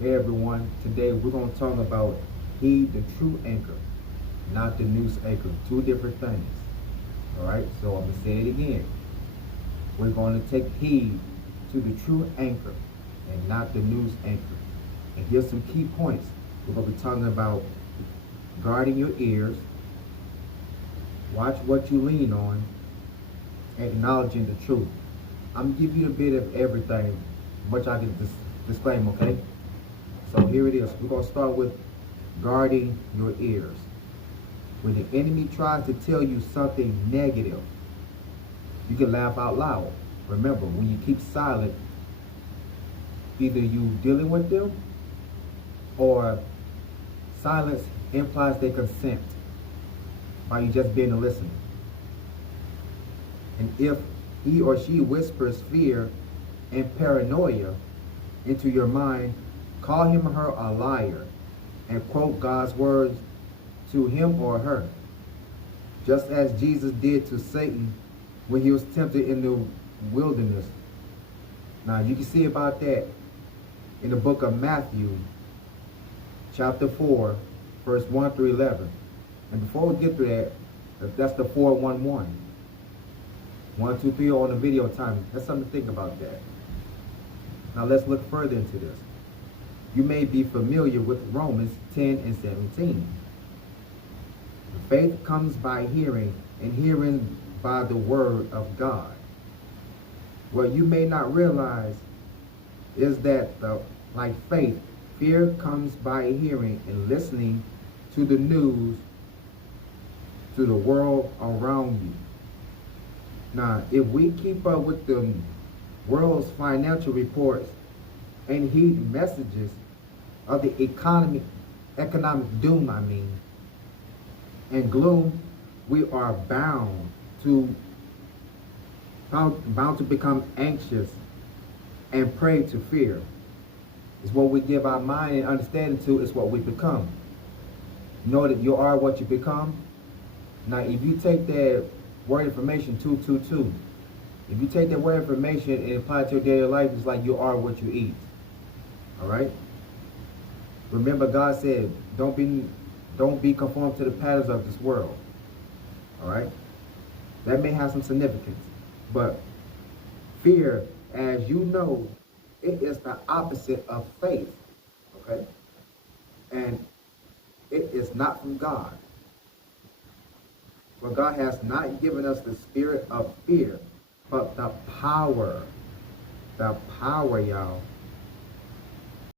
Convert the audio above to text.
Hey everyone, today we're going to talk about heed the true anchor, not the news anchor. Two different things. Alright, so I'm going to say it again. We're going to take heed to the true anchor and not the news anchor. And here's some key points. We're going to be talking about guarding your ears, watch what you lean on, acknowledging the truth. I'm going to give you a bit of everything, much I can disclaim, okay? So here it is. We're going to start with guarding your ears. When the enemy tries to tell you something negative, you can laugh out loud. Remember, when you keep silent, either you dealing with them or silence implies their consent by you just being a listener. And if he or she whispers fear and paranoia into your mind, call him or her a liar and quote God's words to him or her, just as Jesus did to Satan when he was tempted in the wilderness. Now you can see about that in the book of Matthew, chapter 4, verse 1 through 11. And before we get to that, that's the 411. 1, 2, 3 on the video time. That's something to think about that. Now let's look further into this. You may be familiar with Romans 10 and 17. Faith comes by hearing, and hearing by the word of God. What you may not realize is that, like faith, fear comes by hearing and listening to the news, to the world around you. Now, if we keep up with the world's financial reports and heed messages of the economic doom, and gloom, we are bound to become anxious and prey to fear. It's what we give our mind and understanding to, is what we become. Know that you are what you become. Now, if you take that word information 222, if you take that word information and apply it to your daily life, it's like you are what you eat. All right. Remember, God said, don't be conformed to the patterns of this world. All right. That may have some significance, but fear, as you know, it is the opposite of faith. Okay. And it is not from God. For God has not given us the spirit of fear, but the power, y'all,